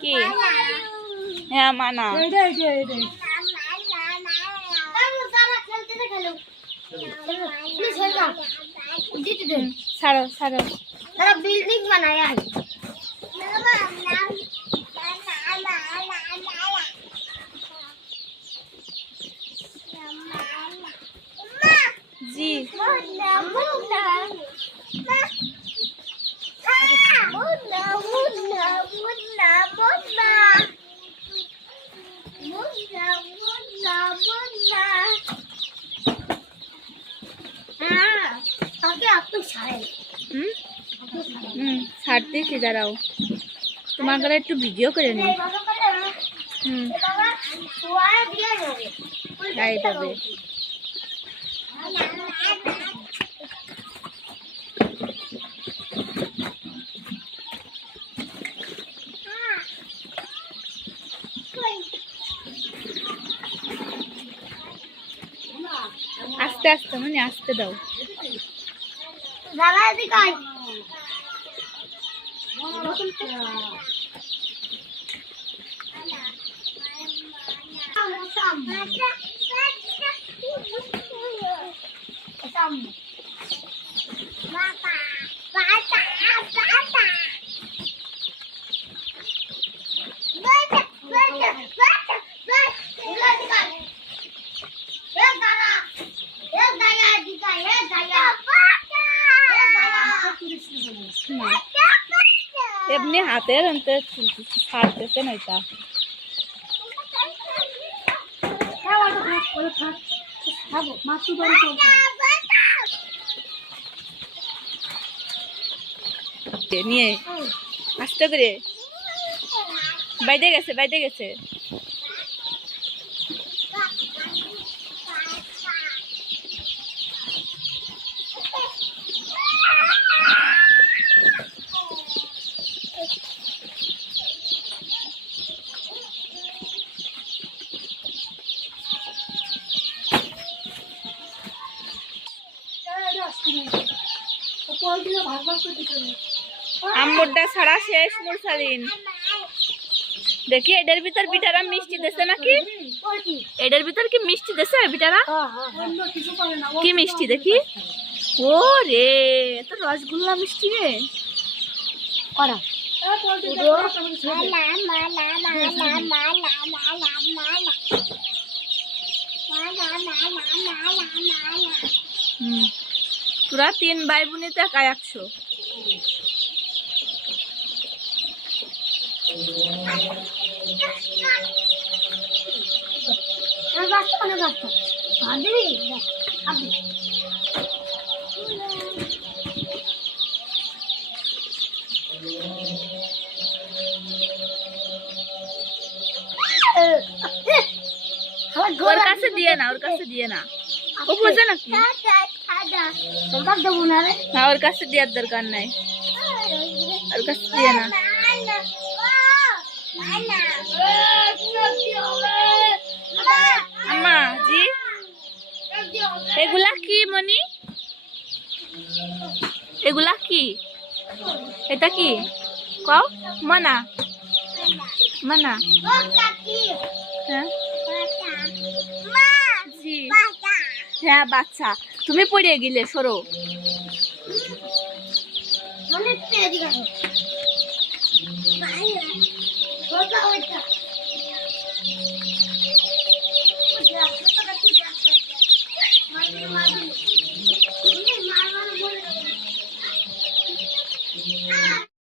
কি হ্যাঁ মানা ছাড়ো ছাড়ো बिल्डिंग बनाया है जी ছাড়তেছি দাঁড়াও তোমার করে একটু ভিডিও করে নি তাই তবে আস্তে আস্তে মানে আস্তে দাও এমনি হাতের অন্তে ছাড়তেছে না এটা নিয়ে আস্তে করে বাইরে গেছে বাইরে গেছে আমুরটা ছাড়া শেষ মুরসালিন দেখি এটার ভিতর বিটারা মিষ্টি দেছে নাকি এটার ভিতর কি মিষ্টি দেছে বিটারা কি মিষ্টি দেখি ও রে এত রসগোল্লা মিষ্টি রে করা তোরা 3 ভাই বোনেতে একা 100 ওর কাছে দিয়ে না ওর কাছে দিয়ে না ও বোঝে নাকি না ওর কাছে দেওয়ার দরকার নাই ওর কাছে দিয়ে না আম্মা জি এগুলা কি মনি এগুলা কি এটা কি কও মানা মানা হ্যাঁ জি হ্যাঁ বাচ্চা তুমি পড়ে গেলে সরো মানে